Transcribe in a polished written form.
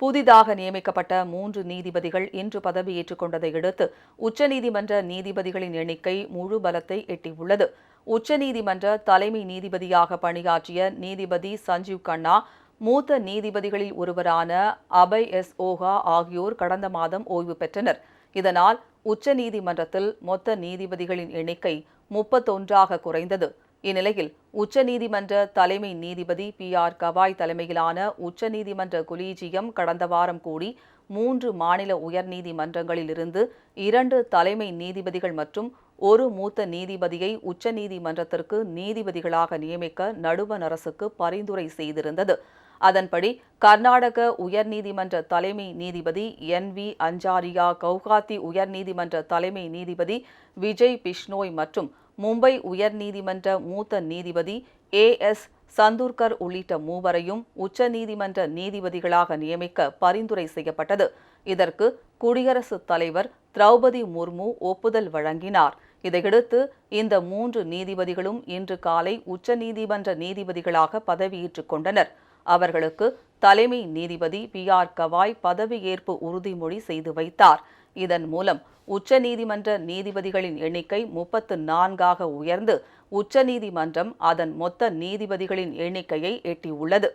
புதிதாக நியமிக்கப்பட்ட 3 நீதிபதிகள் இன்று பதவியேற்றுக் கொண்டதை அடுத்து உச்சநீதிமன்ற நீதிபதிகளின் எண்ணிக்கை முழு பலத்தை எட்டியுள்ளது. உச்சநீதிமன்ற தலைமை நீதிபதியாக பணியாற்றிய நீதிபதி சஞ்சீவ் கண்ணா, மூத்த நீதிபதிகளில் ஒருவரான அபய் எஸ் ஓகா ஆகியோர் கடந்த மாதம் ஓய்வு பெற்றனர். இதனால் உச்சநீதிமன்றத்தில் மொத்த நீதிபதிகளின் எண்ணிக்கை 31ஆக குறைந்தது. இந்நிலையில் உச்சநீதிமன்ற தலைமை நீதிபதி பி.ஆர். கவாய் தலைமையிலான உச்சநீதிமன்ற கொலீஜியம் கடந்த வாரம் கூடி 3 மாநில உயர்நீதிமன்றங்களில் இருந்து 2 தலைமை நீதிபதிகள் மற்றும் ஒரு மூத்த நீதிபதியை உச்சநீதிமன்றத்திற்கு நீதிபதிகளாக நியமிக்க நடுவண் அரசுக்கு பரிந்துரை செய்திருந்தது. அதன்படி கர்நாடக உயர்நீதிமன்ற தலைமை நீதிபதி என்.வி. அஞ்சாரியா, கவுஹாத்தி உயர்நீதிமன்ற தலைமை நீதிபதி விஜய் பிஷ்னோய் மற்றும் மும்பை உயர்நீதிமன்ற மூத்த நீதிபதி ஏ.எஸ். சந்தூர்கர் உள்ளிட்ட மூவரையும் உச்சநீதிமன்ற நீதிபதிகளாக நியமிக்க பரிந்துரை செய்யப்பட்டது. இதற்கு குடியரசுத் தலைவர் திரௌபதி முர்மு ஒப்புதல் வழங்கினார். இதையடுத்து இந்த 3 நீதிபதிகளும் இன்று காலை உச்சநீதிமன்ற நீதிபதிகளாக பதவியேற்றுக் கொண்டனர். அவர்களுக்கு தலைமை நீதிபதி பி.ஆர். கவாய் பதவியேற்பு உறுதிமொழி செய்து வைத்தார். இதன் மூலம் உச்சநீதிமன்ற நீதிபதிகளின் எண்ணிக்கை 34ஆக உயர்ந்து உச்சநீதிமன்றம் அதன் மொத்த நீதிபதிகளின் எண்ணிக்கையை எட்டியுள்ளது.